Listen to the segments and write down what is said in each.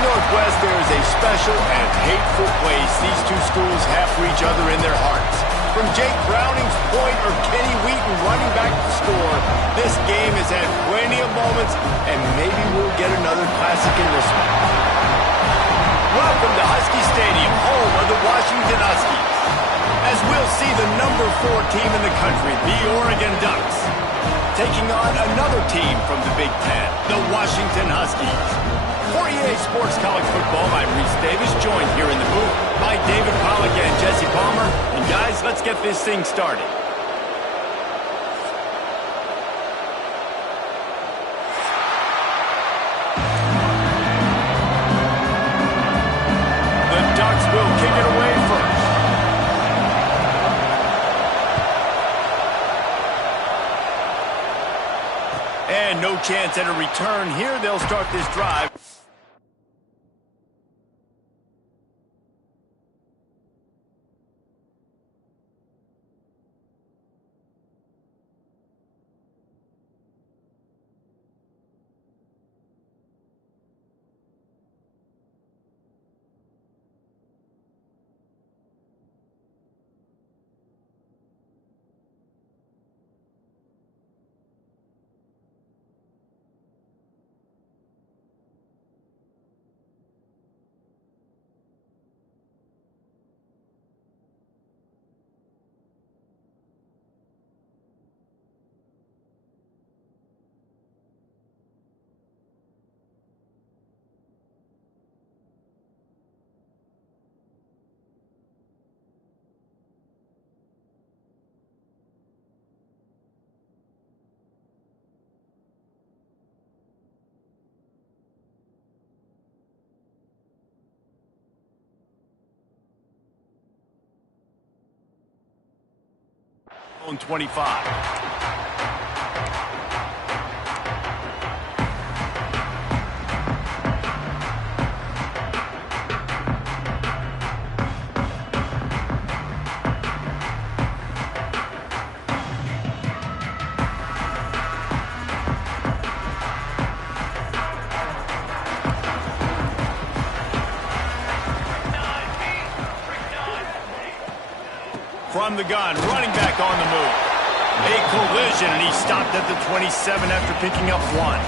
Northwest, there is a special and hateful place these two schools have for each other in their hearts. From Jake Browning's point or Kenny Wheaton running back to score, this game has had plenty of moments, and maybe we'll get another classic in this one. Welcome to Husky Stadium, home of the Washington Huskies, as we'll see the number 4 team in the country, the Oregon Ducks, taking on another team from the Big Ten, the Washington Huskies. For EA Sports College Football, I'm Reese Davis, joined here in the booth by David Pollack and Jesse Palmer. And guys, let's get this thing started. The Ducks will kick it away first. And no chance at a return here. They'll start this drive. On 25. From the gun, running back on the move. A collision, and he stopped at the 27 after picking up 1.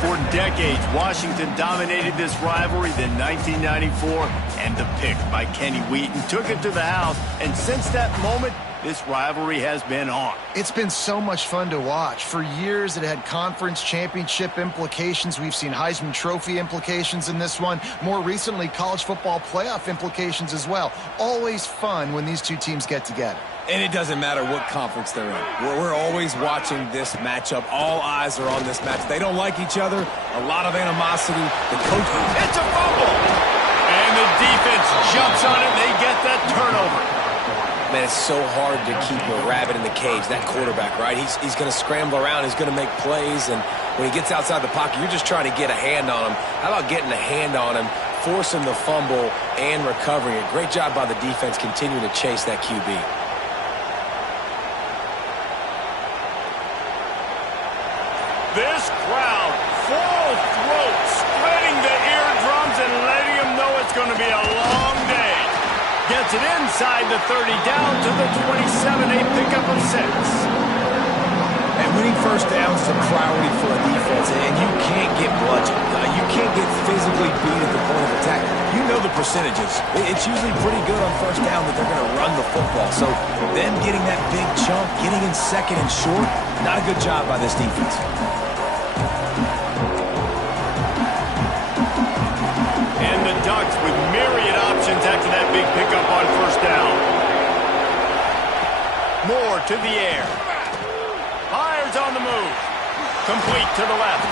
For decades, Washington dominated this rivalry. Then 1994, and the pick by Kenny Wheaton took it to the house. And since that moment, this rivalry has been on. It's been so much fun to watch. For years, it had conference championship implications. We've seen Heisman Trophy implications in this one. More recently, college football playoff implications as well. Always fun when these two teams get together. And it doesn't matter what conference they're in. We're always watching this matchup. All eyes are on this match. They don't like each other. A lot of animosity. The coach... It's a fumble! And the defense jumps on it. They get that turnover. Man, it's so hard to keep a rabbit in the cage, that quarterback, right? He's going to scramble around. He's going to make plays. And when he gets outside the pocket, you're just trying to get a hand on him. How about getting a hand on him, forcing the fumble, and recovering it? Great job by the defense continuing to chase that QB. This crowd, full throat, splitting the eardrums and letting them know it's going to be a long day. Gets gets it inside the 30, down to the 27, a pickup of 6. And winning first down is a priority for a defense, and you can't get bludgeoned. You can't get physically beat at the point of attack. You know the percentages. It's usually pretty good on first down that they're going to run the football. So them getting that big chunk, getting in second and short, not a good job by this defense. And the Ducks with myriad options after that big pickup on first down. Moore to the air. Fires on the move. Complete to the left.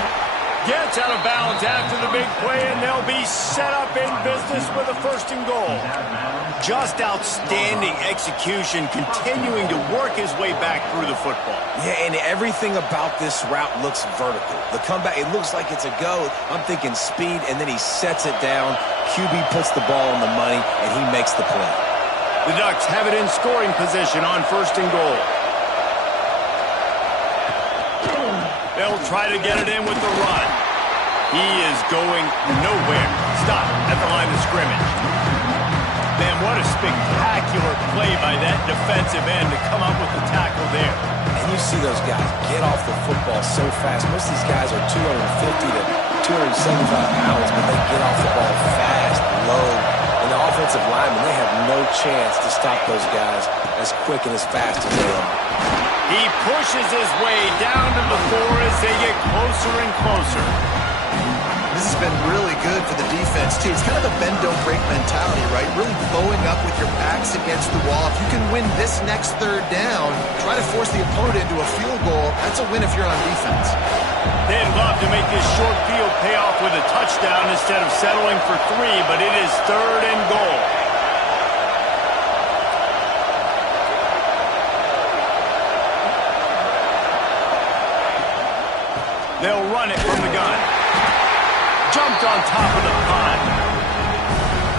Gets out of bounds after the big play, and they'll be set up in business with a 1st and goal. Just outstanding execution, continuing to work his way back through the football. Yeah, and everything about this route looks vertical. The comeback, it looks like it's a go. I'm thinking speed, and then he sets it down. QB puts the ball on the money, and he makes the play. The Ducks have it in scoring position on 1st and goal. They'll try to get it in with the run. He is going nowhere. Stop at the line of scrimmage. Man, what a spectacular play by that defensive end to come up with the tackle there. And you see those guys get off the football so fast. Most of these guys are 250 to 275 pounds, but they get off the ball fast, low. And the offensive linemen, they have no chance to stop those guys as quick and as fast as they are. He pushes his way down to the 4 as they get closer and closer. This has been really good for the defense, too. It's kind of a bend-don't-break mentality, right? Really bowing up with your backs against the wall. If you can win this next 3rd down, try to force the opponent into a field goal. That's a win if you're on defense. They'd love to make this short field pay off with a touchdown instead of settling for 3, but it is 3rd and goal. They'll run it from the gun. Jumped on top of the pond.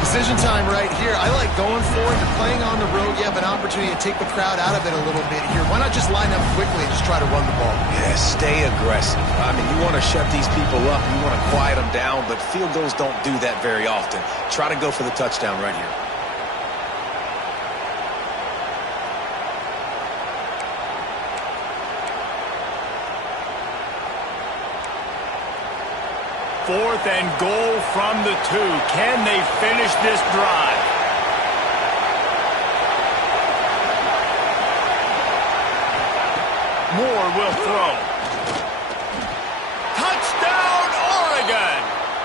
Decision time right here. I like going for it. You're playing on the road. You have an opportunity to take the crowd out of it a little bit here. Why not just line up quickly and just try to run the ball? Yeah, stay aggressive. I mean, you want to shut these people up. You want to quiet them down, but field goals don't do that very often. Try to go for the touchdown right here. Fourth and goal from the 2. Can they finish this drive? Moore will throw. Touchdown, Oregon!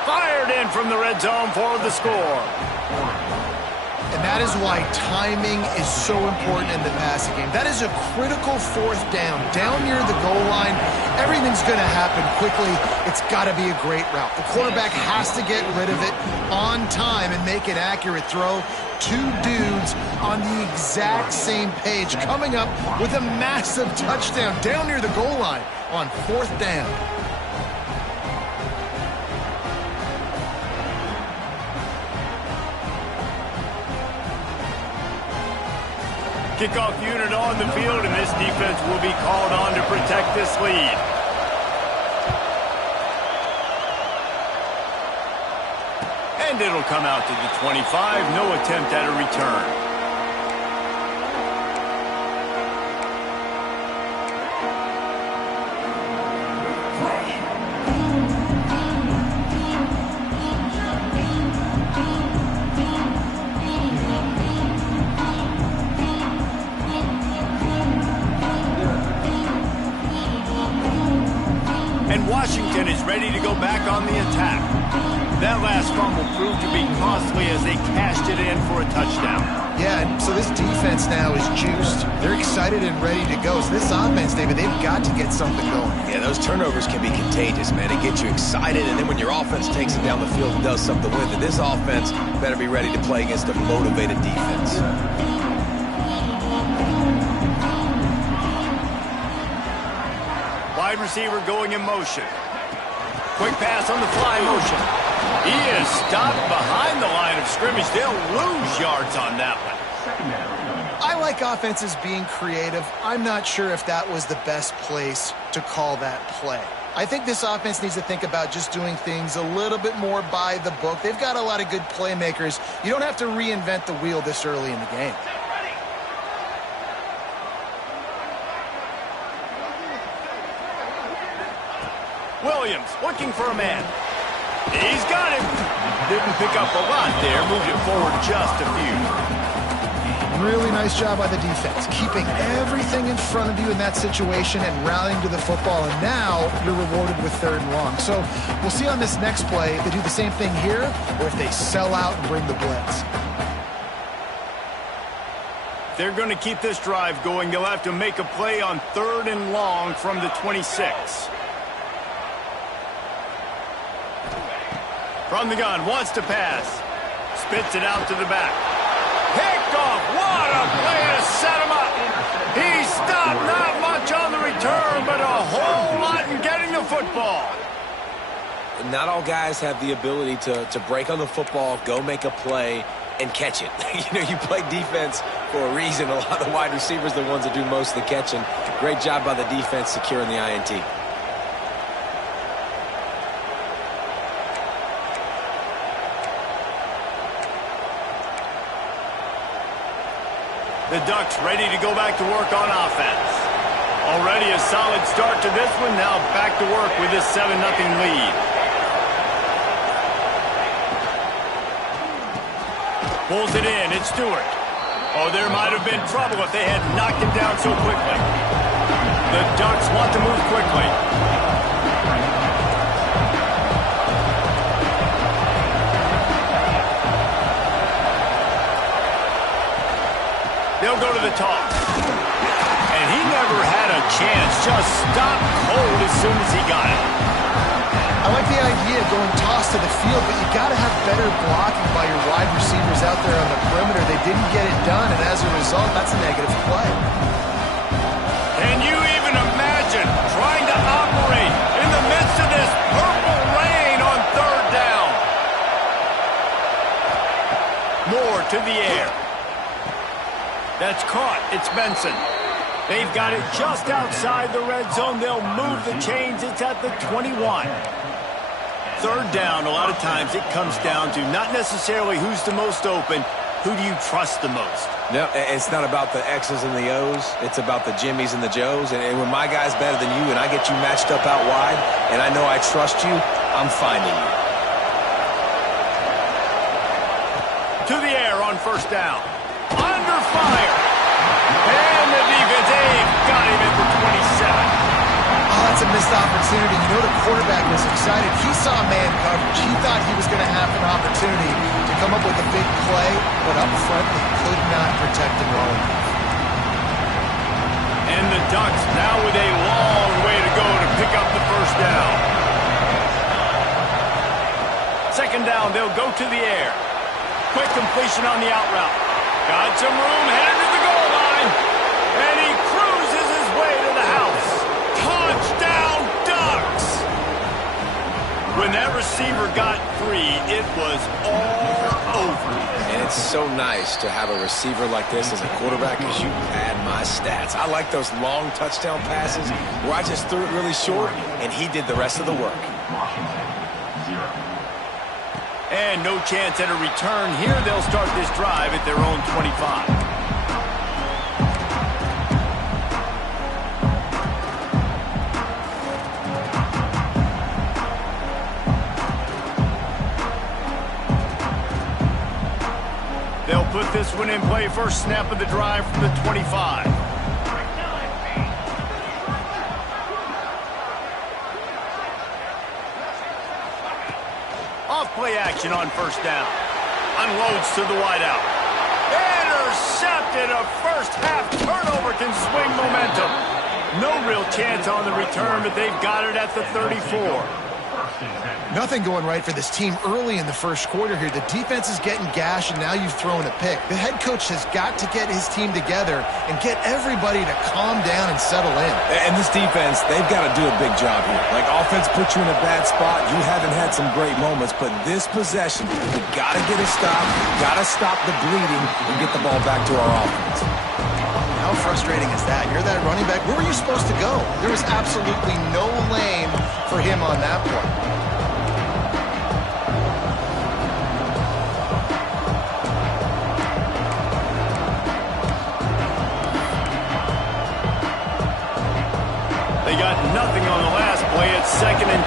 Fired in from the red zone for the score. And that is why timing is so important in the passing game. That is a critical 4th down. Down near the goal line, everything's going to happen quickly. It's got to be a great route. The quarterback has to get rid of it on time and make an accurate throw. 2 dudes on the exact same page coming up with a massive touchdown down near the goal line on 4th down. Kickoff unit on the field, and this defense will be called on to protect this lead. And it'll come out to the 25. No attempt at a return. Washington is ready to go back on the attack. That last fumble proved to be costly as they cashed it in for a touchdown. Yeah, and so this defense now is juiced. They're excited and ready to go. So this offense, David, they've got to get something going. Yeah, those turnovers can be contagious, man. It gets you excited, and then when your offense takes it down the field and does something with it, this offense better be ready to play against a motivated defense. Wide receiver going in motion. Quick pass on the fly motion. He is stopped behind the line of scrimmage. They'll lose yards on that one. I like offenses being creative. I'm not sure if that was the best place to call that play. I think this offense needs to think about just doing things a little bit more by the book. They've got a lot of good playmakers. You don't have to reinvent the wheel this early in the game. Williams looking for a man. He's got him. Didn't pick up a lot there. Moved it forward just a few. Really nice job by the defense, keeping everything in front of you in that situation and rallying to the football. And now you're rewarded with 3rd and long. So we'll see on this next play if they do the same thing here or if they sell out and bring the blitz. They're going to keep this drive going. They'll have to make a play on 3rd and long from the 26. From the gun, wants to pass. Spits it out to the back. Picked off. What a play to set him up. He stopped. Not much on the return, but a whole lot in getting the football. Not all guys have the ability to break on the football, go make a play, and catch it. You play defense for a reason. A lot of the wide receivers are the ones that do most of the catching. Great job by the defense securing the INT. The Ducks ready to go back to work on offense. Already a solid start to this one. Now back to work with this 7-0 lead. Pulls it in. It's Stewart. Oh, there might have been trouble if they had knocked him down so quickly. The Ducks want to move quickly. They'll go to the toss. And he never had a chance. Just stopped cold as soon as he got it. I like the idea of going toss to the field, but you got to have better blocking by your wide receivers out there on the perimeter. They didn't get it done, and as a result, that's a negative play. Can you even imagine trying to operate in the midst of this purple rain on 3rd down? Moore to the air. That's caught. It's Benson. They've got it just outside the red zone. They'll move the chains. It's at the 21. 3rd down, a lot of times it comes down to not necessarily who's the most open, who do you trust the most? No, it's not about the X's and the O's. It's about the Jimmies and the Joes. And when my guy's better than you and I get you matched up out wide and I know I trust you, I'm finding you. To the air on 1st down. Under fire. And the defense, they've got him at the 27. Oh, that's a missed opportunity. The quarterback was excited. He saw man coverage. He thought he was going to have an opportunity to come up with a big play, but up front, they could not protect him well enough. And the Ducks now with a long way to go to pick up the 1st down. 2nd down, they'll go to the air. Quick completion on the out route. Got some room, headed to the goal line. And he cruises his way to the house. Touchdown, Ducks! When that receiver got 3, it was all over. And it's so nice to have a receiver like this as a quarterback because you pad my stats. I like those long touchdown passes where I just threw it really short and he did the rest of the work. And no chance at a return here. They'll start this drive at their own 25. They'll put this one in play. First snap of the drive from the 25. Off-play action on 1st down. Unloads to the wideout. Intercepted. A first-half turnover can swing momentum. No real chance on the return, but they've got it at the 34. Nothing going right for this team early in the 1st quarter here. The defense is getting gashed, and now you've thrown a pick. The head coach has got to get his team together and get everybody to calm down and settle in. And this defense, they've got to do a big job here. Like, offense put you in a bad spot. You haven't had some great moments, but this possession, we got to get a stop, got to stop the bleeding, and get the ball back to our offense. Now How frustrating is that? You're that running back. Where were you supposed to go? There was absolutely no lane for him on that play. They got nothing on the last play. It's 2nd and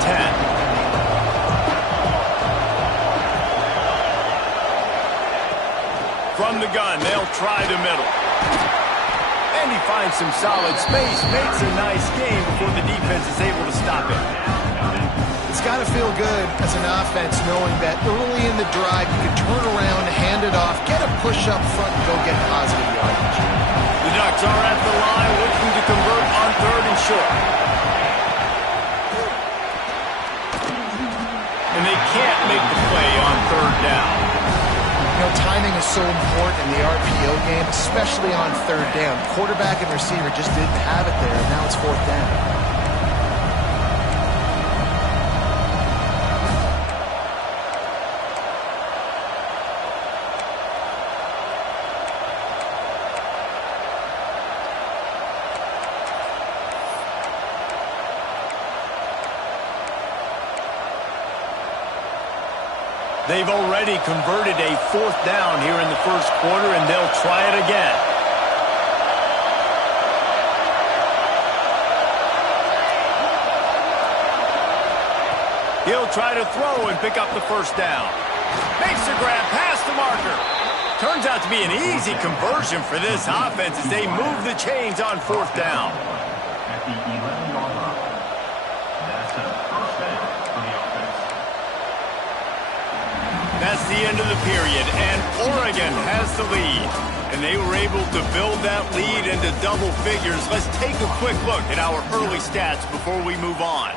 10. From the gun, they'll try the middle. And he finds some solid space, makes a nice game before the defense is able to stop it. It's got to feel good as an offense knowing that early in the drive you can turn around, hand it off, get a push up front, and go get positive yardage. The Ducks are at the line looking to convert on 3rd and short. And they can't make the play on 3rd down. You know, timing is so important in the RPO game, especially on 3rd down. Quarterback and receiver just didn't have it there, and now it's 4th down. They've already converted a 4th down here in the 1st quarter, and they'll try it again. He'll try to throw and pick up the 1st down. Makes the grab past the marker. Turns out to be an easy conversion for this offense as they move the chains on 4th down. At the 11-yard line. That's a 1st down for the offense. That's the end of the period, and Oregon has the lead. And they were able to build that lead into double figures. Let's take a quick look at our early stats before we move on.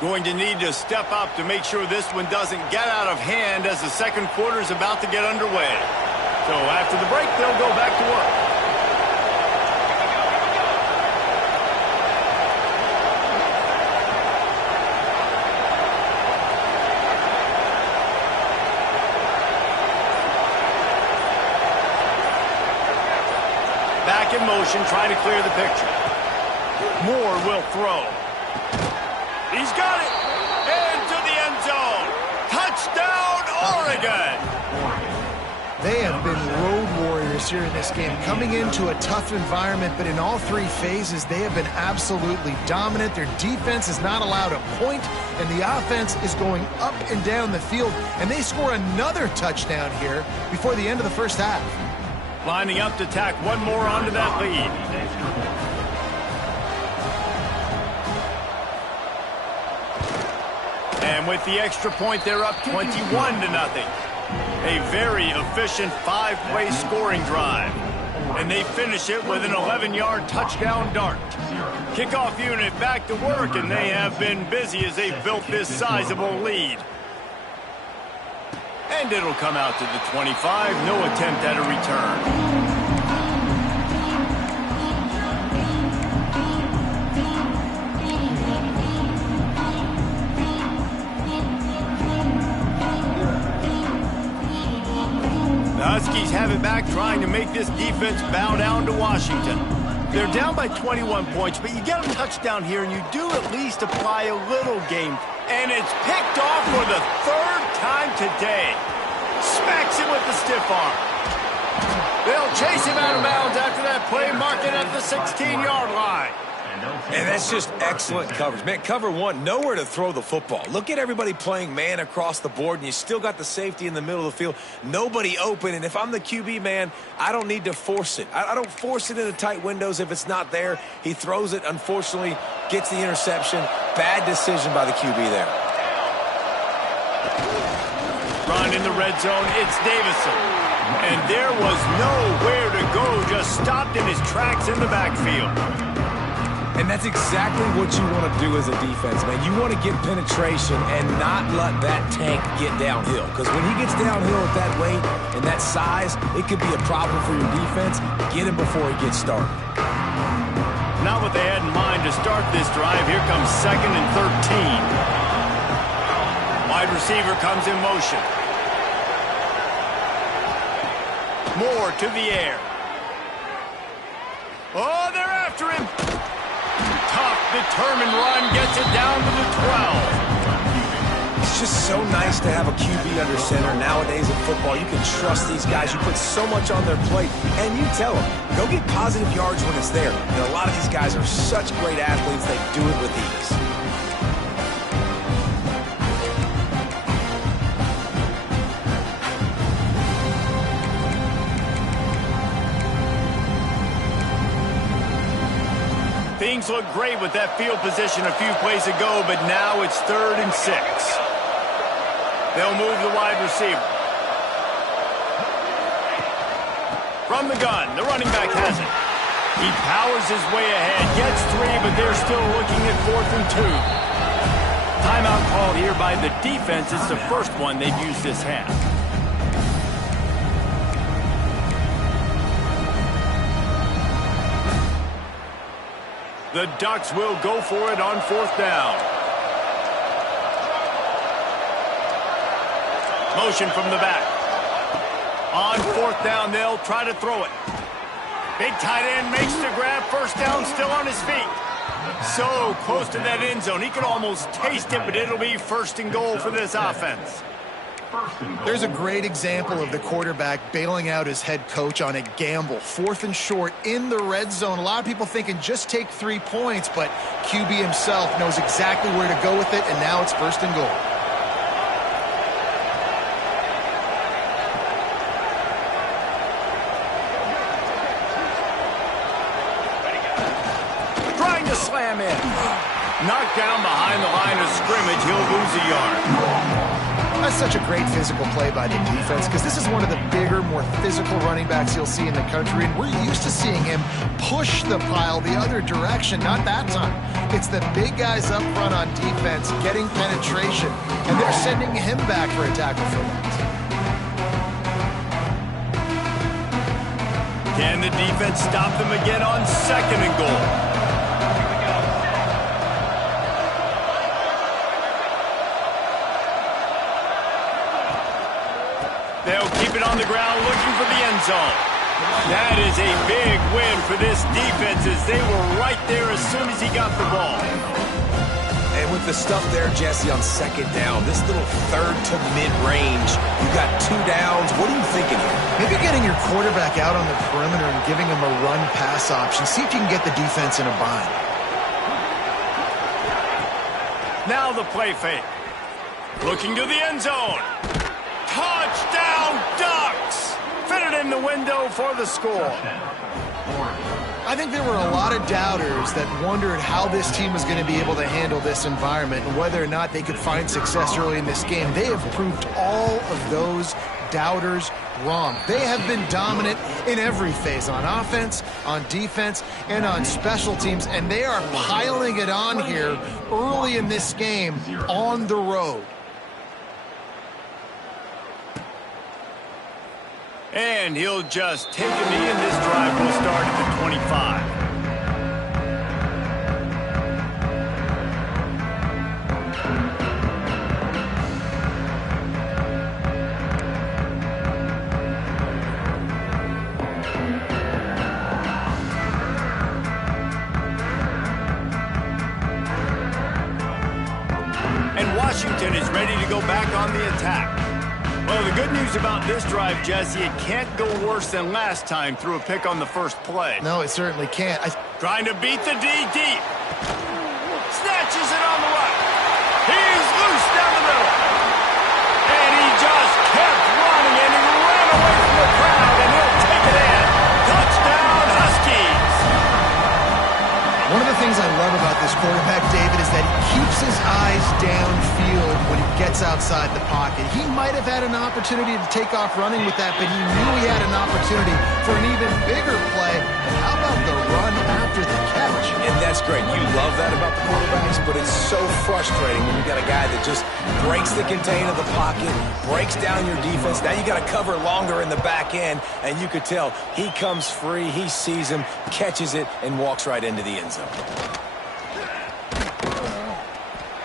Going to need to step up to make sure this one doesn't get out of hand as the 2nd quarter is about to get underway. So after the break, they'll go back to work. Back in motion, trying to clear the picture. Moore will throw. He's got it! Into the end zone! Touchdown, Oregon! They have been road warriors here in this game, coming into a tough environment, but in all 3 phases, they have been absolutely dominant. Their defense is not allowed a point, and the offense is going up and down the field, and they score another touchdown here before the end of the 1st half. Lining up to tack one more onto that lead. And with the extra point, they're up 21-0. A very efficient 5-play scoring drive. And they finish it with an 11-yard touchdown dart. Kickoff unit back to work, and they have been busy as they've built this sizable lead. And it'll come out to the 25. No attempt at a return. The Huskies have it back, trying to make this defense bow down to Washington. They're down by 21 points, but you get a touchdown here, and you do at least apply a little game. And it's picked off for the 3rd time today. Smacks him with the stiff arm. They'll chase him out of bounds after that play, marking at the 16-yard line. And that's just excellent coverage. Man, cover 1, nowhere to throw the football. Look at everybody playing man across the board, and you still got the safety in the middle of the field. Nobody open, and if I'm the QB, man, I don't need to force it. I don't force it into tight windows if it's not there. He throws it, unfortunately, gets the interception. Bad decision by the QB there. Run in the red zone, it's Davison. And there was nowhere to go, just stopped in his tracks in the backfield. And that's exactly what you want to do as a defense, man. You want to get penetration and not let that tank get downhill. Because when he gets downhill at that weight and that size, it could be a problem for your defense. Get him before he gets started. Not what they had in mind to start this drive. Here comes 2nd and 13. Wide receiver comes in motion. Moore to the air. Oh, they're after him. Tough, determined run gets it down to the 12. It's just so nice to have a QB under center. Nowadays in football, you can trust these guys. You put so much on their plate, and you tell them, go get positive yards when it's there. And a lot of these guys are such great athletes, they do it with ease. Things look great with that field position a few plays ago, but now it's 3rd and 6. They'll move the wide receiver. From the gun, the running back has it. He powers his way ahead, gets 3, but they're still looking at 4th and 2. Timeout called here by the defense. It's the first one they've used this half. The Ducks will go for it on 4th down. Motion from the back. On 4th down, they'll try to throw it. Big tight end makes the grab. 1st down, still on his feet. So close to that end zone. He could almost taste it, but it'll be 1st and goal for this offense. There's a great example of the quarterback bailing out his head coach on a gamble. 4th and short in the red zone. A lot of people thinking just take 3 points, but QB himself knows exactly where to go with it, and now it's 1st and goal. Trying to slam in. Knocked down behind the line of scrimmage. He'll lose a yard. That's such a great physical play by the defense because this is one of the bigger, more physical running backs you'll see in the country, and we're used to seeing him push the pile the other direction. Not that time. It's the big guys up front on defense getting penetration, and they're sending him back for a tackle for that. Can the defense stop them again on 2nd and goal? They'll keep it on the ground looking for the end zone. That is a big win for this defense as they were right there as soon as he got the ball. And with the stuff there, Jesse, on 2nd down, this little 3rd to mid-range, you got 2 downs. What are you thinking here? Maybe getting your quarterback out on the perimeter and giving him a run-pass option. See if you can get the defense in a bind. Now the play fake. Looking to the end zone. Touchdown, Ducks! Fitted in the window for the score. I think there were a lot of doubters that wondered how this team was going to be able to handle this environment and whether or not they could find success early in this game. They have proved all of those doubters wrong. They have been dominant in every phase, on offense, on defense, and on special teams, and they are piling it on here early in this game on the road. And he'll just take a knee, and this drive will start at the 25. And Washington is ready to go back on the attack. Well, the good news about this drive, Jesse, it can't go worse than last time through a pick on the first play. No, it certainly can't. Trying to beat the D deep. Snatches it on the right. He's loose down the middle. And he just kept running, and he ran away from the crowd, and he'll take it in. Touchdown, Huskies. One of the things I love about this quarterback, David, is that he keeps his eyes downfield when he gets outside the pocket. He might have had an opportunity to take off running with that, but he knew he had an opportunity for an even bigger play. And how about the run after the catch? And that's great. You love that about the quarterbacks, but it's so frustrating when you got a guy that just breaks the contain of the pocket, breaks down your defense. Now you got to cover longer in the back end, and you could tell he comes free, he sees him, catches it, and walks right into the end zone.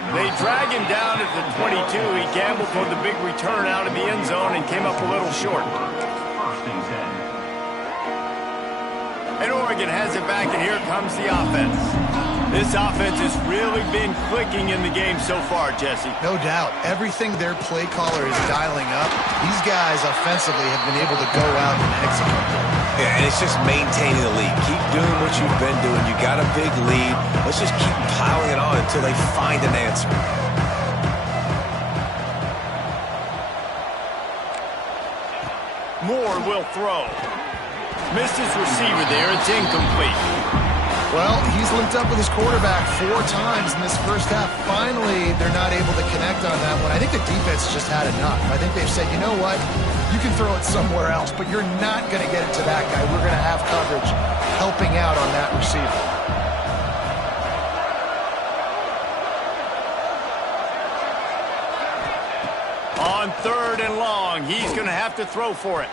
They drag him down at the 22. He gambled for the big return out of the end zone and came up a little short. 1st and 10. And Oregon has it back, and here comes the offense. This offense has really been clicking in the game so far, Jesse. No doubt. Everything their play caller is dialing up, these guys offensively have been able to go out and execute. Yeah, and it's just maintaining the lead. Keep doing what you've been doing. You got a big lead. Let's just keep piling it on until they find an answer. Moore will throw. Missed his receiver there. It's incomplete. Well, he's linked up with his quarterback 4 times in this first half. Finally, they're not able to connect on that one. I think the defense just had enough. I think they've said, you know what? You can throw it somewhere else, but you're not going to get it to that guy. We're going to have coverage helping out on that receiver. On 3rd and long, he's going to have to throw for it.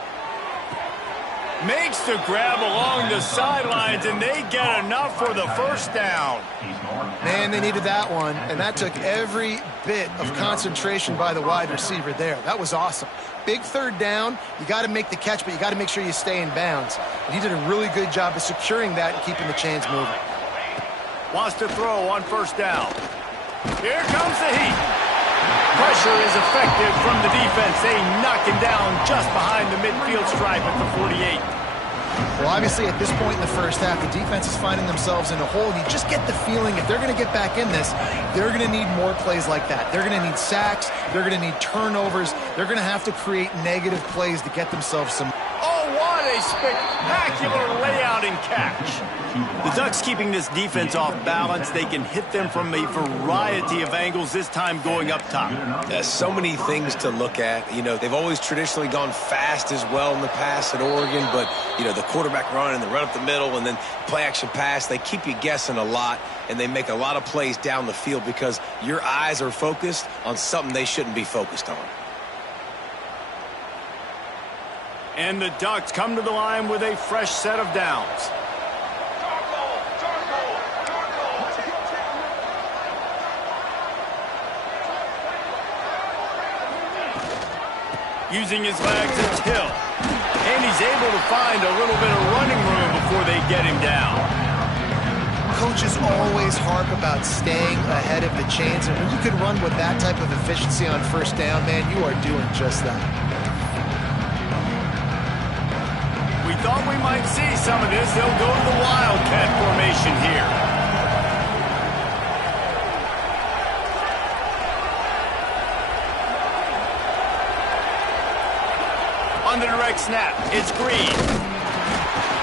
Makes the grab along the sidelines, and they get enough for the first down. Man, they needed that one, and that took every bit of concentration by the wide receiver there. That was awesome. Big 3rd down. You got to make the catch, but you got to make sure you stay in bounds. And he did a really good job of securing that and keeping the chains moving. Wants to throw on 1st down. Here comes the heat. Pressure is effective from the defense. They knock him down just behind the midfield stripe at the 48. Well, obviously, at this point in the first half, the defense is finding themselves in a hole. You just get the feeling if they're going to get back in this, they're going to need more plays like that. They're going to need sacks. They're going to need turnovers. They're going to have to create negative plays to get themselves some... Oh, what a spectacular layout and catch. The Ducks keeping this defense off balance. They can hit them from a variety of angles, this time going up top. So many things to look at. You know, they've always traditionally gone fast as well in the past at Oregon, but, you know, the quarterback run and the run up the middle and then play action pass, they keep you guessing a lot, and they make a lot of plays down the field because your eyes are focused on something they shouldn't be focused on. And the Ducks come to the line with a fresh set of downs. Using his legs, it's Hill. And he's able to find a little bit of running room before they get him down. Coaches always harp about staying ahead of the chains, and when you can run with that type of efficiency on 1st down, man, you are doing just that. We thought we might see some of this. They'll go to the Wildcat formation here. On the direct snap, it's Green.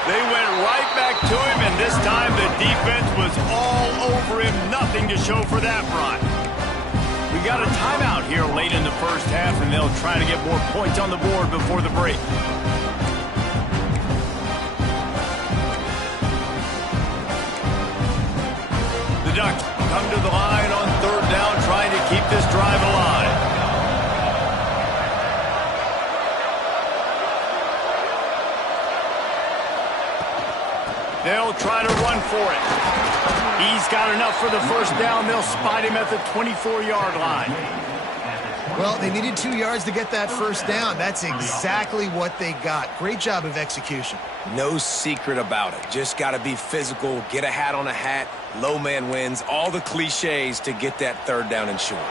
They went right back to him, and this time the defense was all over him. Nothing to show for that run. We got a timeout here late in the first half, and they'll try to get more points on the board before the break. The Ducks come to the line on 3rd down, trying to keep this drive alive. They'll try to run for it. He's got enough for the first down. They'll spot him at the 24-yard line. Well, they needed 2 yards to get that first down. That's exactly what they got. Great job of execution. No secret about it. Just got to be physical, get a hat on a hat, low man wins, all the cliches to get that 3rd down and short.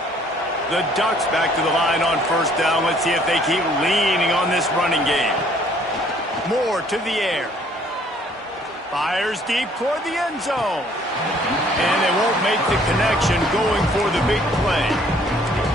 The Ducks back to the line on 1st down. Let's see if they keep leaning on this running game. Moore to the air. Fires deep toward the end zone. And they won't make the connection going for the big play.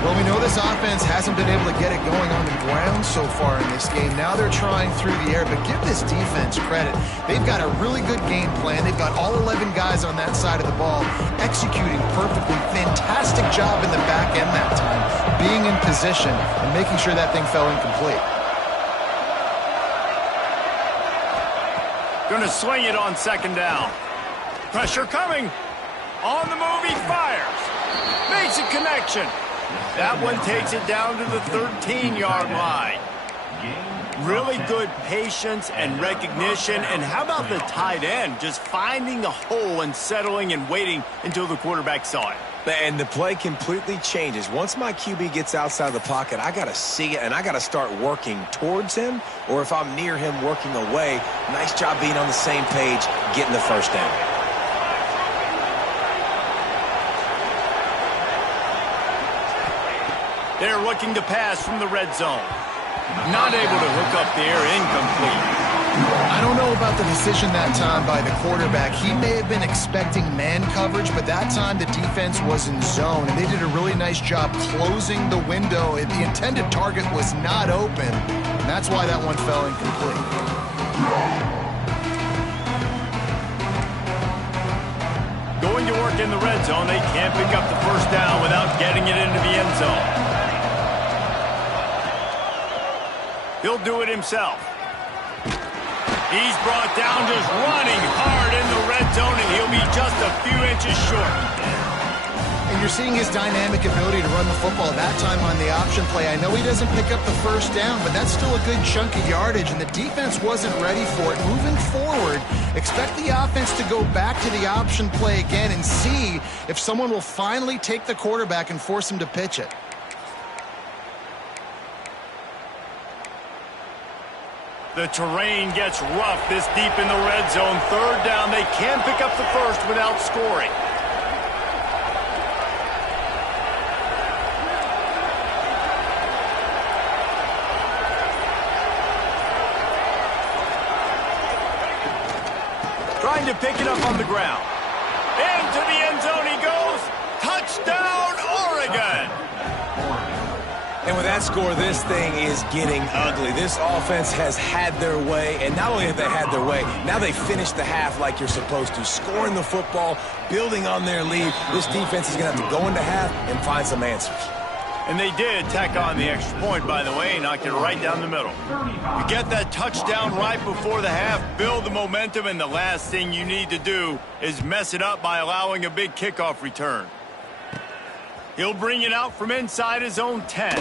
Well, we know this offense hasn't been able to get it going on the ground so far in this game. Now they're trying through the air, but give this defense credit. They've got a really good game plan. They've got all 11 guys on that side of the ball executing perfectly. Fantastic job in the back end that time, being in position and making sure that thing fell incomplete. Going to swing it on 2nd down. Pressure coming. On the move, he fires. Makes a connection. That one takes it down to the 13-yard line. Really good patience and recognition. And how about the tight end just finding the hole and settling and waiting until the quarterback saw it? And the play completely changes. Once my QB gets outside the pocket, I got to see it, and I got to start working towards him, or if I'm near him, working away. Nice job being on the same page, getting the first down. They're looking to pass from the red zone. Not able to hook up there, incomplete. I don't know about the decision that time by the quarterback. He may have been expecting man coverage, but that time the defense was in zone, and they did a really nice job closing the window. The intended target was not open, and that's why that one fell incomplete. Going to work in the red zone, they can't pick up the first down without getting it into the end zone. He'll do it himself. He's brought down just running hard in the red zone, and he'll be just a few inches short. And you're seeing his dynamic ability to run the football that time on the option play. I know he doesn't pick up the first down, but that's still a good chunk of yardage, and the defense wasn't ready for it. Moving forward, expect the offense to go back to the option play again and see if someone will finally take the quarterback and force him to pitch it. The terrain gets rough this deep in the red zone. Third down, they can pick up the first without scoring. Trying to pick it up on the ground. Into the end zone he goes. Touchdown, Oregon! And with that score, this thing is getting ugly. This offense has had their way, and not only have they had their way, now they finished the half like you're supposed to, scoring the football, building on their lead. This defense is going to have to go into half and find some answers. And they did tack on the extra point, by the way, knocked it right down the middle. You get that touchdown right before the half, build the momentum, and the last thing you need to do is mess it up by allowing a big kickoff return. He'll bring it out from inside his own 10.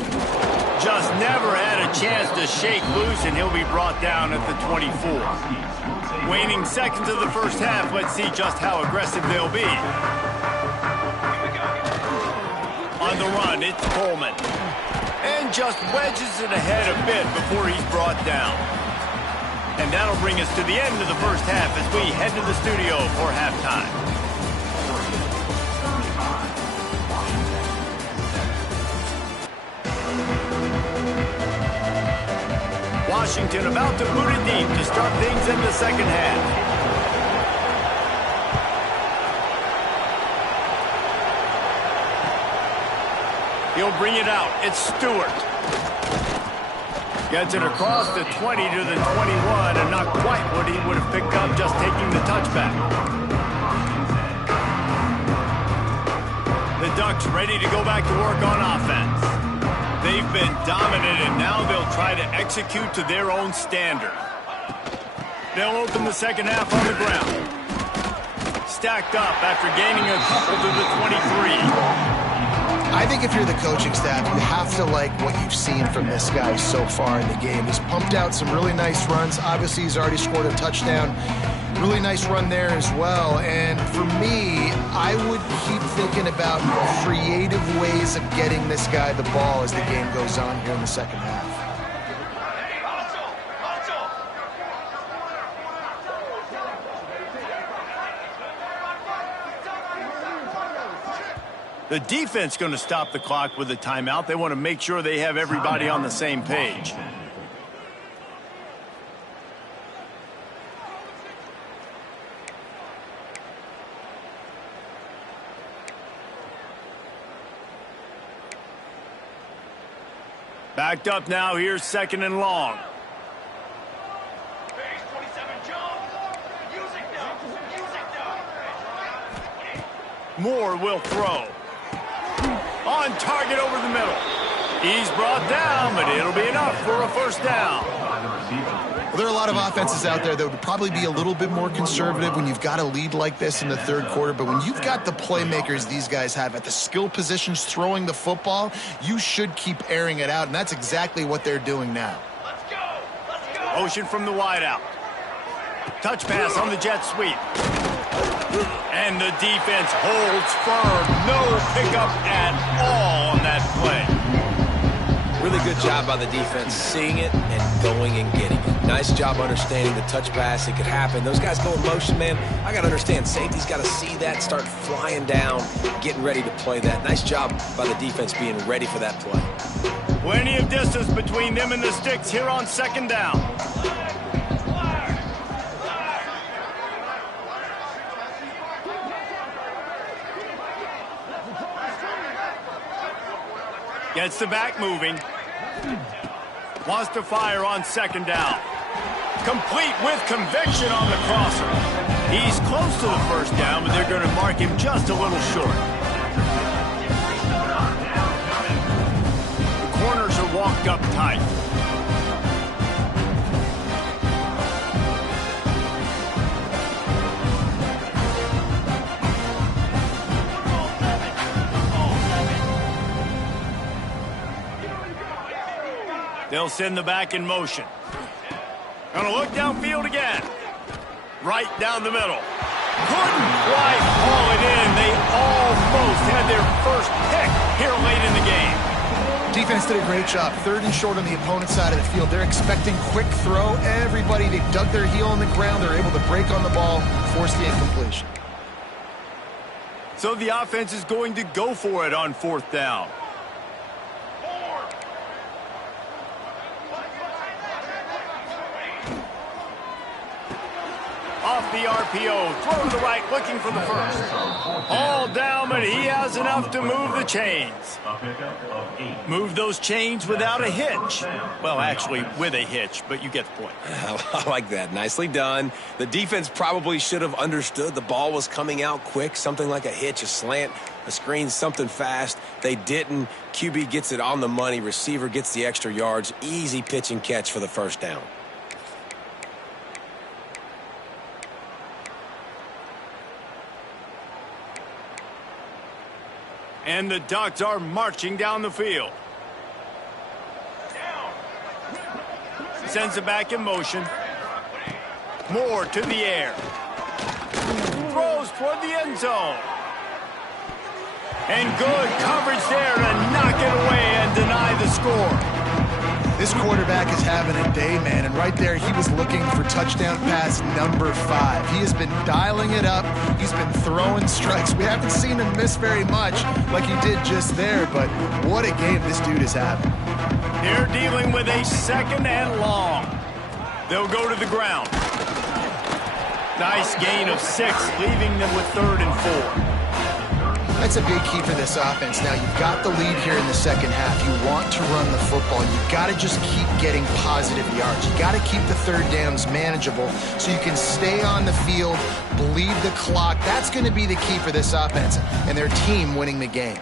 Just never had a chance to shake loose, and he'll be brought down at the 24. Waning seconds of the first half, let's see just how aggressive they'll be. On the run, it's Coleman. And just wedges it ahead a bit before he's brought down. And that'll bring us to the end of the first half as we head to the studio for halftime. Washington about to boot it deep to start things in the second half. He'll bring it out. It's Stewart. Gets it across the 20 to the 21, and not quite what he would have picked up just taking the touchback. The Ducks ready to go back to work on offense. They've been dominant, and now they'll try to execute to their own standard. They'll open the second half on the ground. Stacked up after gaining a couple to the 23. I think if you're the coaching staff, you have to like what you've seen from this guy so far in the game. He's pumped out some really nice runs. Obviously, he's already scored a touchdown. Really nice run there as well. And for me, I would keep thinking about creative ways of getting this guy the ball as the game goes on here in the second half. The defense going to stop the clock with a timeout. They want to make sure they have everybody on the same page. Backed up now. Here's second and long. Moore will throw. On target over the middle. He's brought down, but it'll be enough for a first down. Well, there are a lot of offenses out there that would probably be a little bit more conservative when you've got a lead like this in the third quarter. But when you've got the playmakers these guys have at the skill positions throwing the football, you should keep airing it out, and that's exactly what they're doing now. Let's go. Let's go. Motion from the wide out. Touch pass on the jet sweep. And the defense holds firm. No pickup at all on that play. Really good job by the defense seeing it and going and getting it. Nice job understanding the touch pass. It could happen. Those guys go in motion, man. I got to understand. Safety's got to see that, start flying down, getting ready to play that. Nice job by the defense being ready for that play. Plenty of distance between them and the sticks here on second down. Gets the back moving. Wants to fire on second down. Complete with conviction on the crosser. He's close to the first down, but they're going to mark him just a little short. The corners are walked up tight. They'll send the back in motion. Gonna look downfield again. Right down the middle. Couldn't quite haul it in. They almost had their first pick here late in the game. Defense did a great job. 3rd and short on the opponent's side of the field. They're expecting quick throw. Everybody, they dug their heel on the ground. They're able to break on the ball, force the incompletion. So the offense is going to go for it on 4th down. Off the RPO, throw to the right, looking for the first. All down, but he has enough to move the chains. Move those chains without a hitch. Well, actually, with a hitch, but you get the point. I like that. Nicely done. The defense probably should have understood the ball was coming out quick, something like a hitch, a slant, a screen, something fast. They didn't. QB gets it on the money. Receiver gets the extra yards. Easy pitch and catch for the first down. And the Ducks are marching down the field. Sends it back in motion. Moore to the air. Throws toward the end zone. And good coverage there to knock it away and deny the score. This quarterback is having a day, man, and right there he was looking for touchdown pass number 5. He has been dialing it up. He's been throwing strikes. We haven't seen him miss very much like he did just there, but what a game this dude is having. They're dealing with a 2nd and long. They'll go to the ground. Nice gain of 6, leaving them with 3rd and 4. That's a big key for this offense. Now, you've got the lead here in the second half. You want to run the football. You've got to just keep getting positive yards. You've got to keep the 3rd downs manageable so you can stay on the field, bleed the clock. That's going to be the key for this offense and their team winning the game.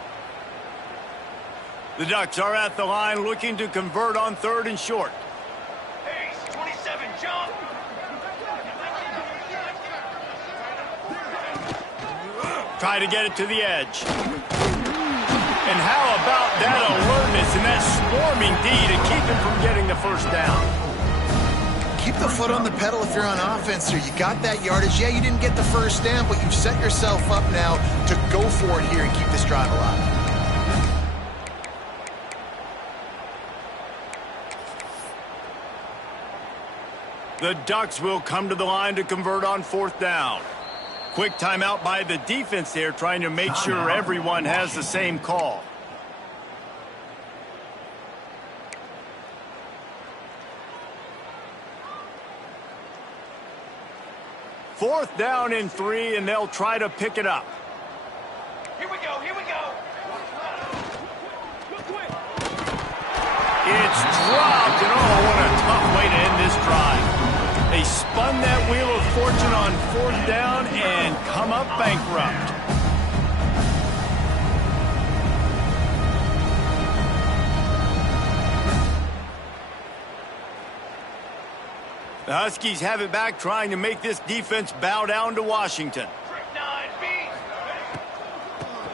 The Ducks are at the line looking to convert on 3rd and short. Pace, 27, jump! Try to get it to the edge. And how about that alertness and that swarming D to keep him from getting the first down? Keep the foot on the pedal if you're on offense here. You got that yardage. Yeah, you didn't get the first down, but you've set yourself up now to go for it here and keep this drive alive. The Ducks will come to the line to convert on 4th down. Quick timeout by the defense there, trying to make sure everyone has the same call. Fourth down and 3, and they'll try to pick it up. Here we go, here we go! It's dropped, and oh, what a tough way to end this drive. They spun that wheel of fortune on 4th down and come up bankrupt. The Huskies have it back, trying to make this defense bow down to Washington.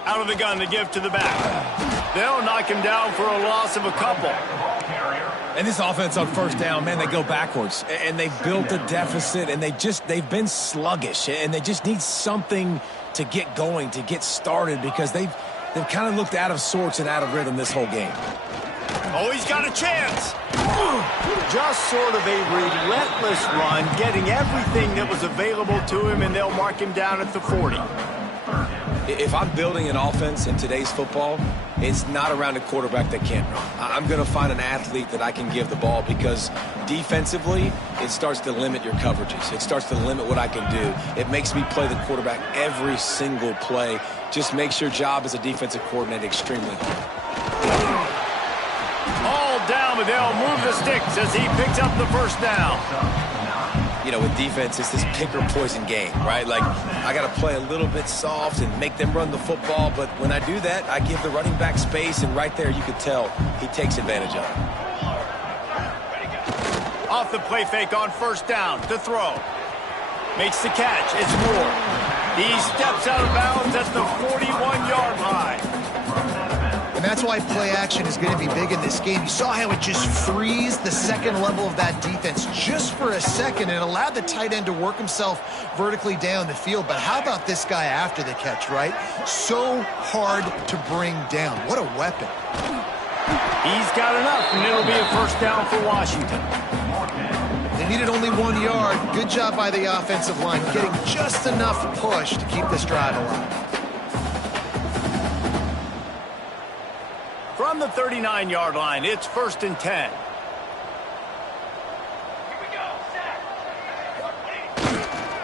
Out of the gun to give to the back. They'll knock him down for a loss of a couple. Ball carrier, And this offense on first down, man, they go backwards. And they've built a deficit, and they've been sluggish. And they just need something to get going, to get started, because they've kind of looked out of sorts and out of rhythm this whole game. Oh, he's got a chance. Just sort of a relentless run, getting everything that was available to him, and they'll mark him down at the 40. If I'm building an offense in today's football, it's not around a quarterback that can't run. I'm going to find an athlete that I can give the ball, because defensively, it starts to limit your coverages. It starts to limit what I can do. It makes me play the quarterback every single play. Just makes your job as a defensive coordinator extremely hard. All down, but they'll move the sticks as he picks up the first down. You know, with defense, it's this pick or poison game, right? Like, I got to play a little bit soft and make them run the football, but when I do that, I give the running back space, and right there you can tell he takes advantage of it. Off the play fake on first down to throw. Makes the catch. It's Moore. He steps out of bounds at the 41-yard line. And that's why play action is going to be big in this game. You saw how it just frees the second level of that defense just for a second, and it allowed the tight end to work himself vertically down the field. But how about this guy after the catch, right? So hard to bring down. What a weapon. He's got enough, and it'll be a first down for Washington. They needed only 1 yard. Good job by the offensive line, getting just enough push to keep this drive alive. From the 39-yard line, it's 1st and 10. Here we go, Zach.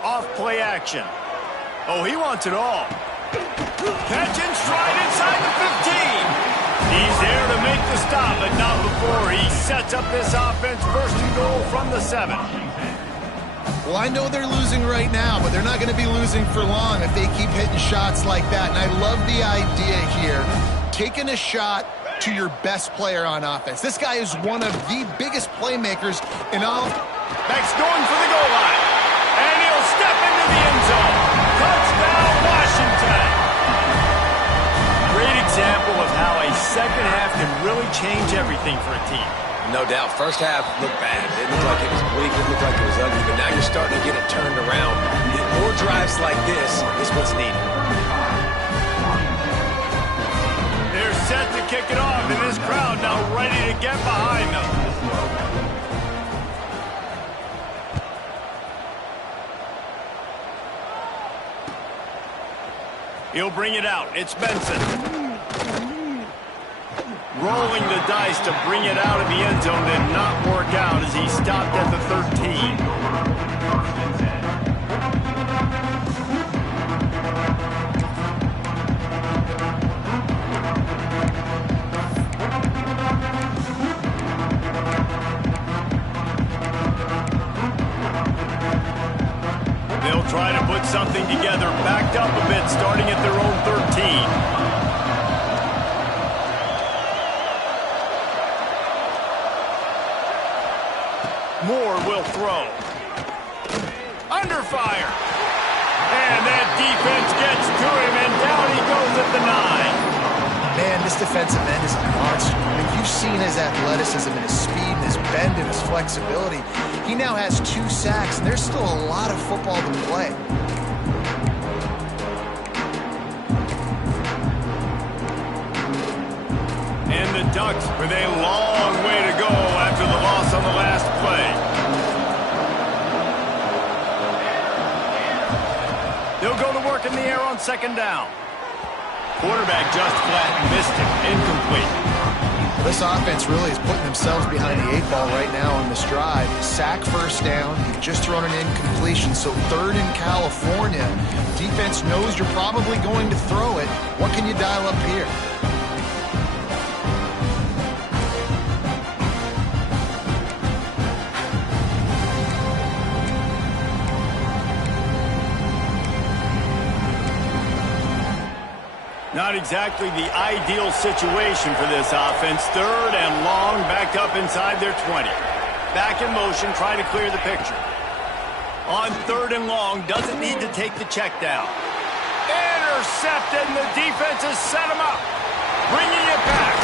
Off play action. Oh, he wants it all. Catch and stride inside the 15. He's there to make the stop, but not before he sets up this offense. 1st and goal from the 7. Well, I know they're losing right now, but they're not going to be losing for long if they keep hitting shots like that. And I love the idea here, taking a shot to your best player on offense. This guy is one of the biggest playmakers in all. Beck's going for the goal line. And he'll step into the end zone. Touchdown, Washington. Great example of how a second half can really change everything for a team. No doubt. First half looked bad. It looked like it was bleak. It looked like it was ugly. But now you're starting to get it turned around. More drives like this is what's needed. They're set to kick it off, and this crowd now ready to get behind them. He'll bring it out. It's Benson. Rolling the dice to bring it out of the end zone did not work out as he stopped at the 13. Try to put something together, backed up a bit, starting at their own 13. Moore will throw. Under fire. And that defense gets to him, and down he goes at the 9. Man, this defensive end is a monster. I mean, you've seen his athleticism and his speed and his bend and his flexibility. He now has 2 sacks, and there's still a lot of football to play. And the Ducks with a long way to go after the loss on the last play. They'll go to work in the air on 2nd down. Quarterback just flat, missed it, incomplete. This offense really is putting themselves behind the 8 ball right now on this drive. Sack, first down. You've just thrown an incompletion, so 3rd in California. Defense knows you're probably going to throw it. What can you dial up here? Not exactly the ideal situation for this offense. 3rd and long, backed up inside their 20. Back in motion, trying to clear the picture. On 3rd and long, doesn't need to take the check down. Intercepted, and the defense has set him up. Bringing it back.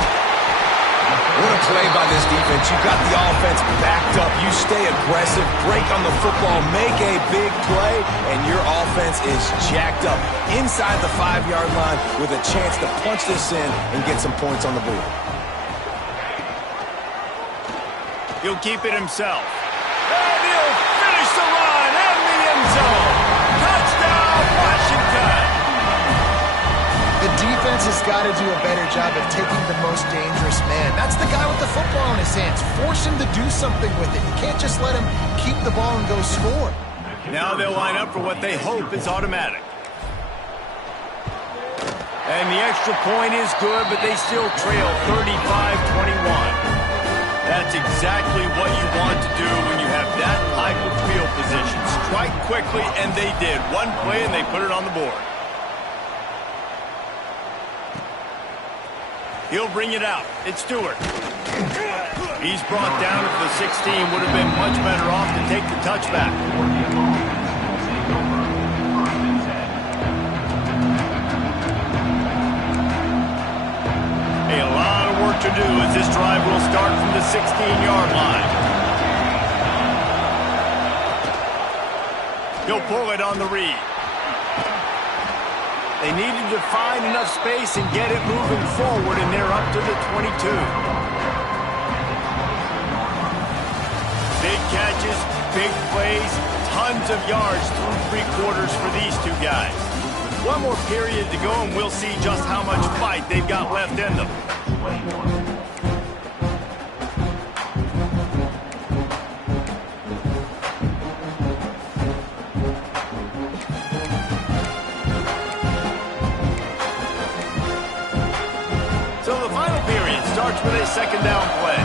What a play by this defense. You got the offense backed up. You stay aggressive, break on the football, make a big play, and your offense is jacked up inside the 5-yard line with a chance to punch this in and get some points on the board. He'll keep it himself. And he'll finish the run in the end zone. Touchdown, Washington! The defense has got to do a better job of taking the most dangerous man. That's the guy with the football in his hands. Force him to do something with it. You can't just let him keep the ball and go score. Now they'll line up for what they hope is automatic. And the extra point is good, but they still trail 35-21. That's exactly what you want to do when you have that type of field position. Strike quickly, and they did. One play, and they put it on the board. He'll bring it out. It's Stewart. He's brought down at the 16. Would have been much better off to take the touchback. A lot of work to do as this drive will start from the 16-yard line. He'll pull it on the read. They needed to find enough space and get it moving forward, and they're up to the 22. Big catches, big plays, tons of yards through 3 quarters for these two guys. One more period to go, and we'll see just how much fight they've got left in them. Starts with a second down play.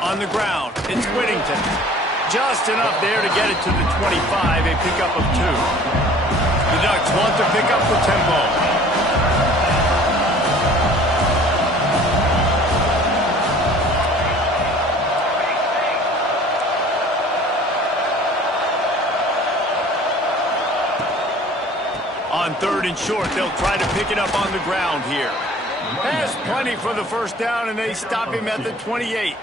On the ground, it's Whittington. Just enough there to get it to the 25, a pickup of 2. The Ducks want to pick up the tempo. On 3rd and short, they'll try to pick it up on the ground here. Has plenty for the first down, and they stop him at the 28.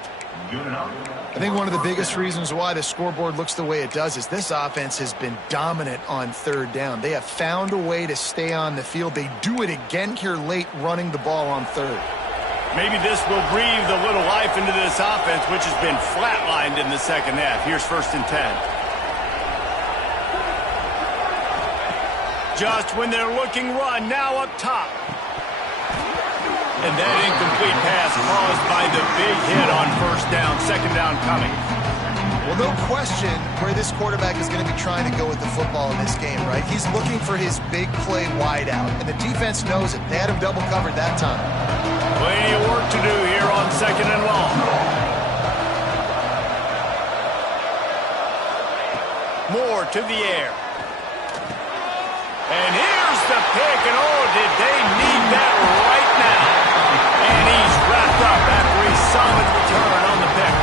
I think one of the biggest reasons why the scoreboard looks the way it does is this offense has been dominant on 3rd down. They have found a way to stay on the field. They do it again here late, running the ball on 3rd. Maybe this will breathe a little life into this offense, which has been flatlined in the second half. Here's 1st and 10. Just when they're looking run, now up top. And that incomplete pass caused by the big hit on 1st down, 2nd down coming. Well, no question where this quarterback is going to be trying to go with the football in this game, right? He's looking for his big play wide out, and the defense knows it. They had him double covered that time. Plenty of work to do here on 2nd and long. Moore to the air. And here's the pick, and oh, did they need that right now. And he's wrapped up after a solid return on the pick.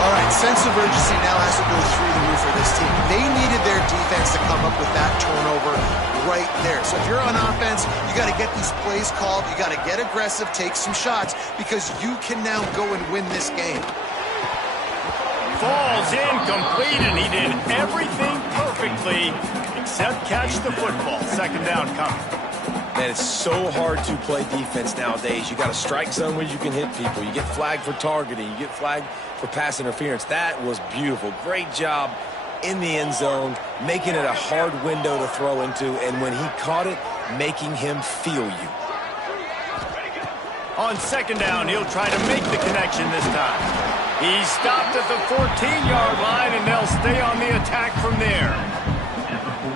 All right, sense of urgency now has to go through the roof for this team. They needed their defense to come up with that turnover right there. So if you're on offense, you got to get these plays called. You got to get aggressive, take some shots, because you can now go and win this game. Falls incomplete, and he did everything perfectly except catch the football. 2nd down coming. Man, it's so hard to play defense nowadays. You got a strike zone where you can hit people. You get flagged for targeting. You get flagged for pass interference. That was beautiful. Great job in the end zone, making it a hard window to throw into, and when he caught it, making him feel you. On 2nd down, he'll try to make the connection this time. He's stopped at the 14-yard line, and they'll stay on the attack from there.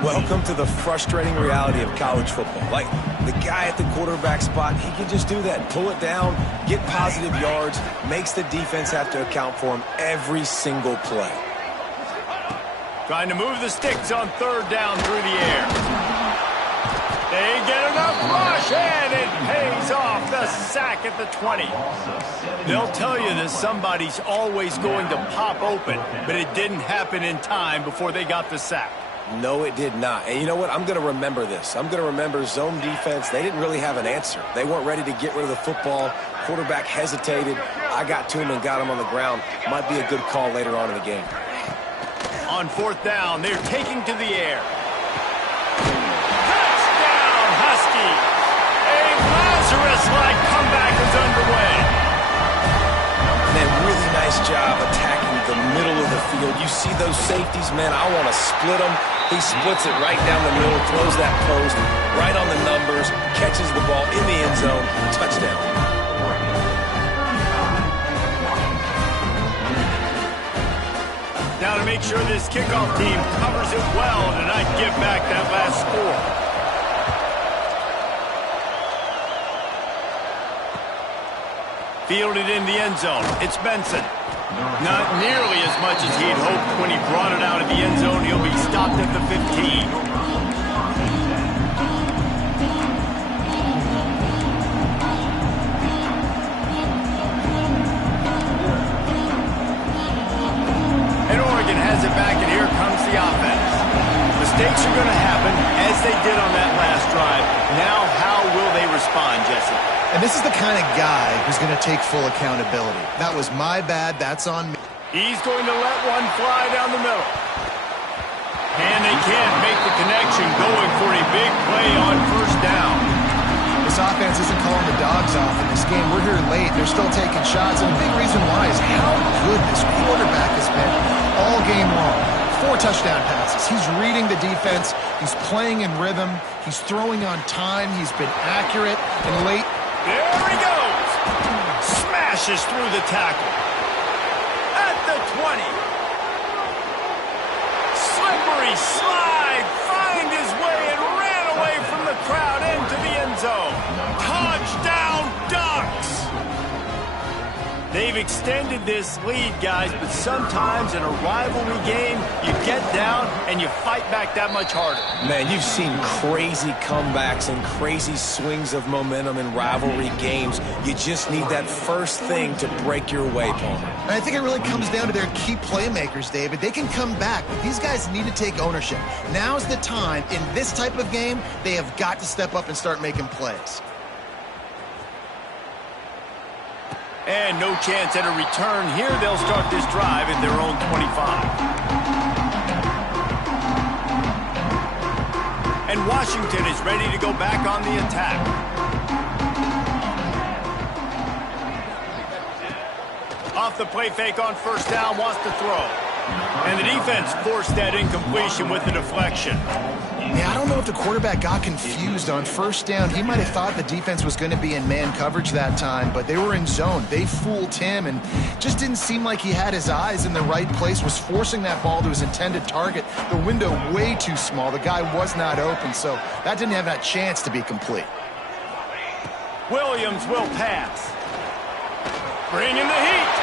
Welcome to the frustrating reality of college football. Like, the guy at the quarterback spot, he can just do that. Pull it down, get positive yards, makes the defense have to account for him every single play. Trying to move the sticks on 3rd down through the air. They get enough rush, and it pays off. The sack at the 20. They'll tell you that somebody's always going to pop open, but it didn't happen in time before they got the sack. No, it did not. And you know what? I'm going to remember this. I'm going to remember zone defense. They didn't really have an answer. They weren't ready to get rid of the football. Quarterback hesitated. I got to him and got him on the ground. Might be a good call later on in the game. On fourth down, they're taking to the air. Touchdown, Huskies! A Lazarus-like comeback is underway. Man, really nice job attacking the middle of the field. You see those safeties, man, I want to split them. He splits it right down the middle, throws that post, right on the numbers, catches the ball in the end zone, touchdown. Now to make sure this kickoff team covers it well and not give back that last score. Fielded in the end zone. It's Benson. Not nearly as much as he'd hoped when he brought it out of the end zone. He'll be stopped at the 15. Has it back, and here comes the offense. Mistakes are going to happen, as they did on that last drive. Now, how will they respond, Jesse? And this is the kind of guy who's going to take full accountability. That was my bad. That's on me. He's going to let one fly down the middle. And they can't make the connection, going for a big play on first down. This offense isn't calling the dogs off in this game. We're here late. They're still taking shots. And the big reason why is how good this quarterback has been all game long. 4 touchdown passes. He's reading the defense. He's playing in rhythm. He's throwing on time. He's been accurate and late. There he goes. Smashes through the tackle. At the 20. Slippery slide. Find his way and ran away from the crowd into the end zone. Touchdown, Ducks. They've extended this lead, guys, but sometimes in a rivalry game, you get down and you fight back that much harder. Man, you've seen crazy comebacks and crazy swings of momentum in rivalry games. You just need that first thing to break your way, Palmer. And I think it really comes down to their key playmakers, David. They can come back, but these guys need to take ownership. Now's the time. In this type of game, they have got to step up and start making plays. And no chance at a return here. They'll start this drive at their own 25. And Washington is ready to go back on the attack. Off the play fake on first down, wants to throw. And the defense forced that incompletion with the deflection. Yeah, I don't know if the quarterback got confused on first down. He might have thought the defense was going to be in man coverage that time, but they were in zone. They fooled him and just didn't seem like he had his eyes in the right place, was forcing that ball to his intended target. The window way too small. The guy was not open, so that didn't have that chance to be complete. Williams will pass. Bringing the heat.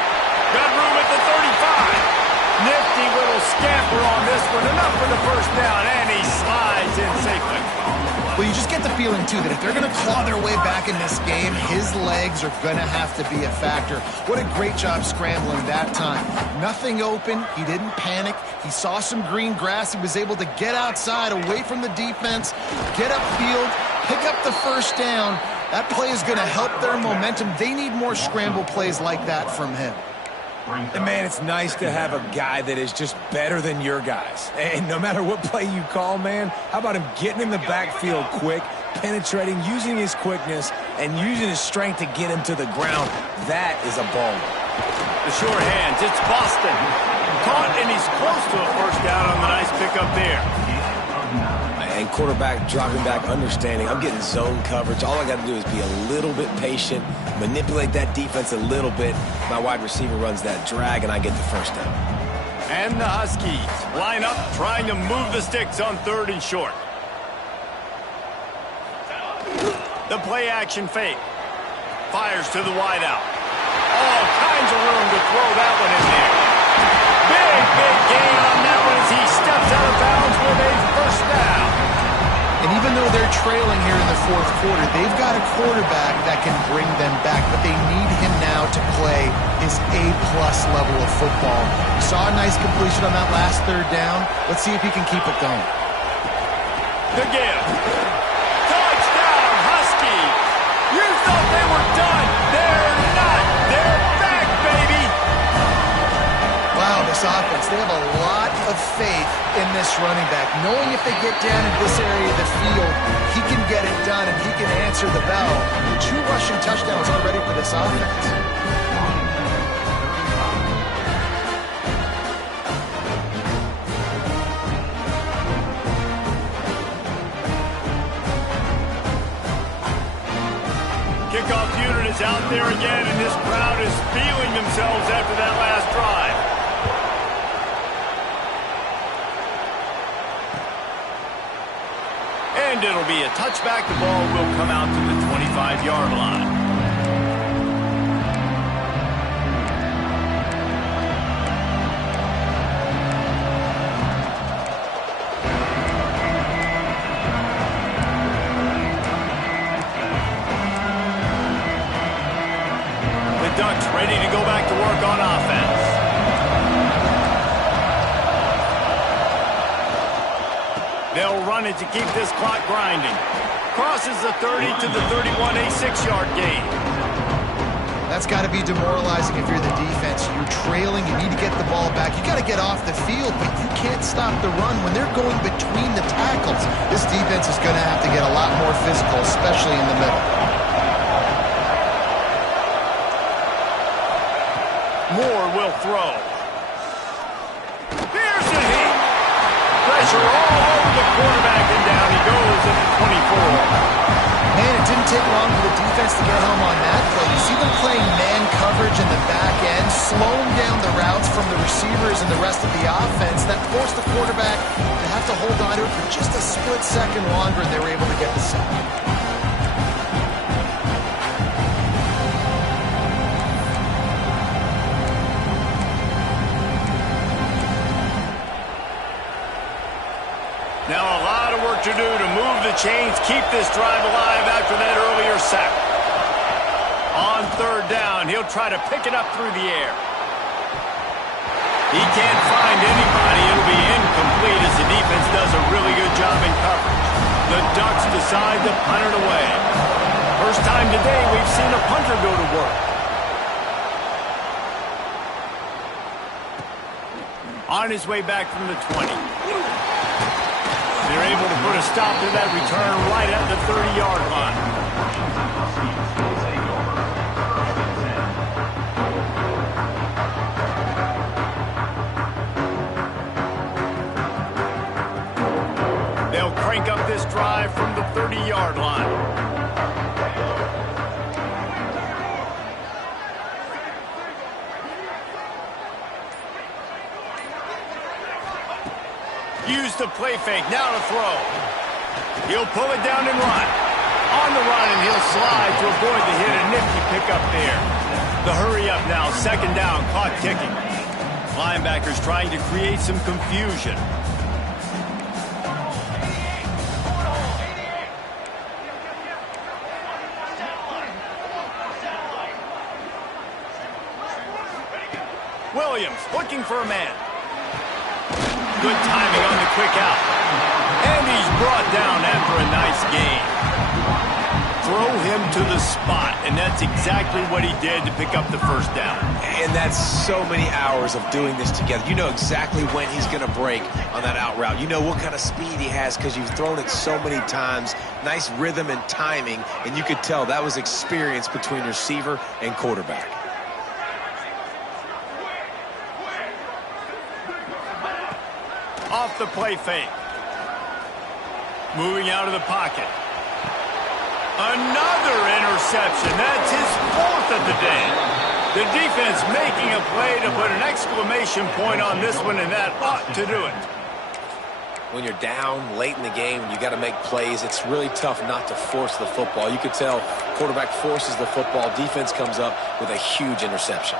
Got room at the 35. Nifty little scamper on this one. Enough for the first down, and he slides in safely. Well, you just get the feeling, too, that if they're going to claw their way back in this game, his legs are going to have to be a factor. What a great job scrambling that time. Nothing open. He didn't panic. He saw some green grass. He was able to get outside, away from the defense, get upfield, pick up the first down. That play is going to help their momentum. They need more scramble plays like that from him. And, man, it's nice to have a guy that is just better than your guys. And no matter what play you call, man, how about him getting in the backfield quick, penetrating, using his quickness, and using his strength to get him to the ground? That is a baller. The short hands, it's Boston. Caught, and he's close to a first down on the nice pickup there. And quarterback dropping back, understanding, I'm getting zone coverage. All I got to do is be a little bit patient, manipulate that defense a little bit. My wide receiver runs that drag, and I get the first down. And the Huskies line up, trying to move the sticks on 3rd and short. The play action fake. Fires to the wideout. All kinds of room to throw that one in there. Big gain on that one as he steps out of bounds with a first down. And And even though they're trailing here in the fourth quarter, they've got a quarterback that can bring them back, but they need him now to play his A-plus level of football. We saw a nice completion on that last third down. Let's see if he can keep it going. The give. Touchdown, Huskies. You thought they were done. They're not. They're back, baby. Wow, this offense, they have a lot of faith in this running back, knowing if they get down in this area of the field, he can get it done and he can answer the bell. 2 rushing touchdowns already for this offense. Kickoff unit is out there again, and this crowd is feeling themselves after that last drive. And it'll be a touchback. The ball will come out to the 25-yard line. The Ducks ready to go back to work on offense. They'll run it to keep this clock grinding. Crosses the 30 to the 31, a 6-yard gain. That's got to be demoralizing if you're the defense. You're trailing, you need to get the ball back. You got to get off the field, but you can't stop the run when they're going between the tackles. This defense is going to have to get a lot more physical, especially in the middle. Moore will throw. Here's the hit. Pressure all over the quarterback, and down he goes at the 24. Man, it didn't take long for the defense to get home on that play. You see them playing man coverage in the back end, slowing down the routes from the receivers and the rest of the offense. That forced the quarterback to have to hold on to it for just a split second longer, and they were able to get the sack. Now a lot of work to do to move the chains, keep this drive alive after that earlier sack. On third down, he'll try to pick it up through the air. He can't find anybody. It'll be incomplete as the defense does a really good job in coverage. The Ducks decide to punt it away. First time today we've seen a punter go to work. On his way back from the 20. They're able to put a stop to that return right at the 30-yard line. They'll crank up this drive from the 30-yard line. Use the play fake, now to throw. He'll pull it down and run. On the run, and he'll slide to avoid the hit. A nifty pickup there. The hurry up now, second down, clock ticking. Linebackers trying to create some confusion. Williams looking for a man. Good timing on the quick out. And he's brought down after a nice gain. Throw him to the spot, and that's exactly what he did to pick up the first down. And that's so many hours of doing this together. You know exactly when he's going to break on that out route. You know what kind of speed he has because you've thrown it so many times. Nice rhythm and timing, and you could tell that was experience between receiver and quarterback. Off the play fake. Moving out of the pocket. Another interception. That's his 4th of the day. The defense making a play to put an exclamation point on this one, and that ought to do it. When you're down late in the game and you got to make plays, it's really tough not to force the football. You could tell quarterback forces the football. Defense comes up with a huge interception.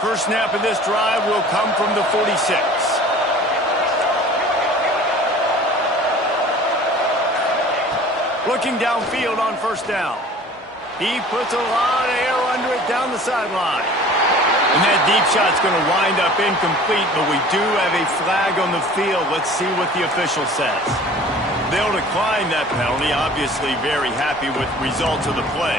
First snap of this drive will come from the 46. Looking downfield on first down. He puts a lot of air under it down the sideline. And that deep shot's going to wind up incomplete, but we do have a flag on the field. Let's see what the official says. They'll decline that penalty, obviously very happy with the results of the play.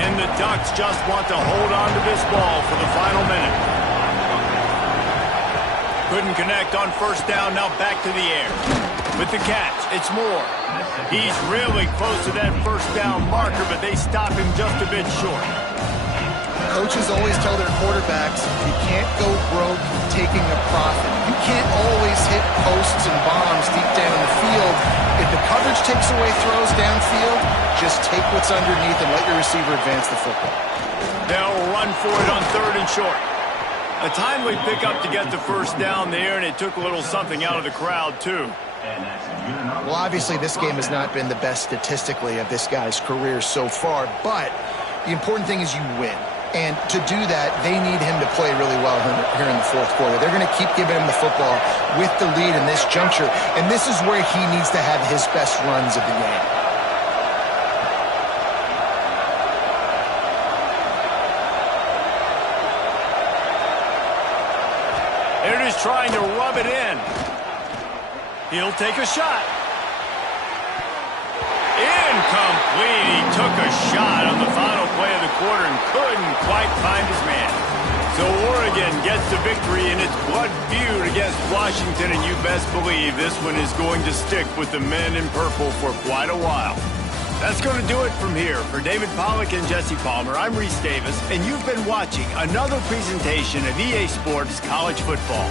And the Ducks just want to hold on to this ball for the final minute. Couldn't connect on first down, now back to the air. With the catch, it's Moore. He's really close to that first down marker, but they stop him just a bit short. Coaches always tell their quarterbacks, you can't go broke taking a profit. You can't always hit posts and bombs deep down in the field. If the coverage takes away throws downfield, just take what's underneath and let your receiver advance the football. They'll run for it on third and short. A timely pickup to get the first down there, and it took a little something out of the crowd, too. Well, obviously, this game has not been the best statistically of this guy's career so far, but the important thing is you win. And to do that, they need him to play really well here in the fourth quarter. They're going to keep giving him the football with the lead in this juncture, and this is where he needs to have his best runs of the game. They're just trying to rub it in. He'll take a shot. Incomplete. He took a shot on the final play of the quarter and couldn't quite find his man. So Oregon gets the victory in its blood feud against Washington, and you best believe this one is going to stick with the men in purple for quite a while. That's going to do it from here. For David Pollack and Jesse Palmer, I'm Reese Davis, and you've been watching another presentation of EA Sports College Football.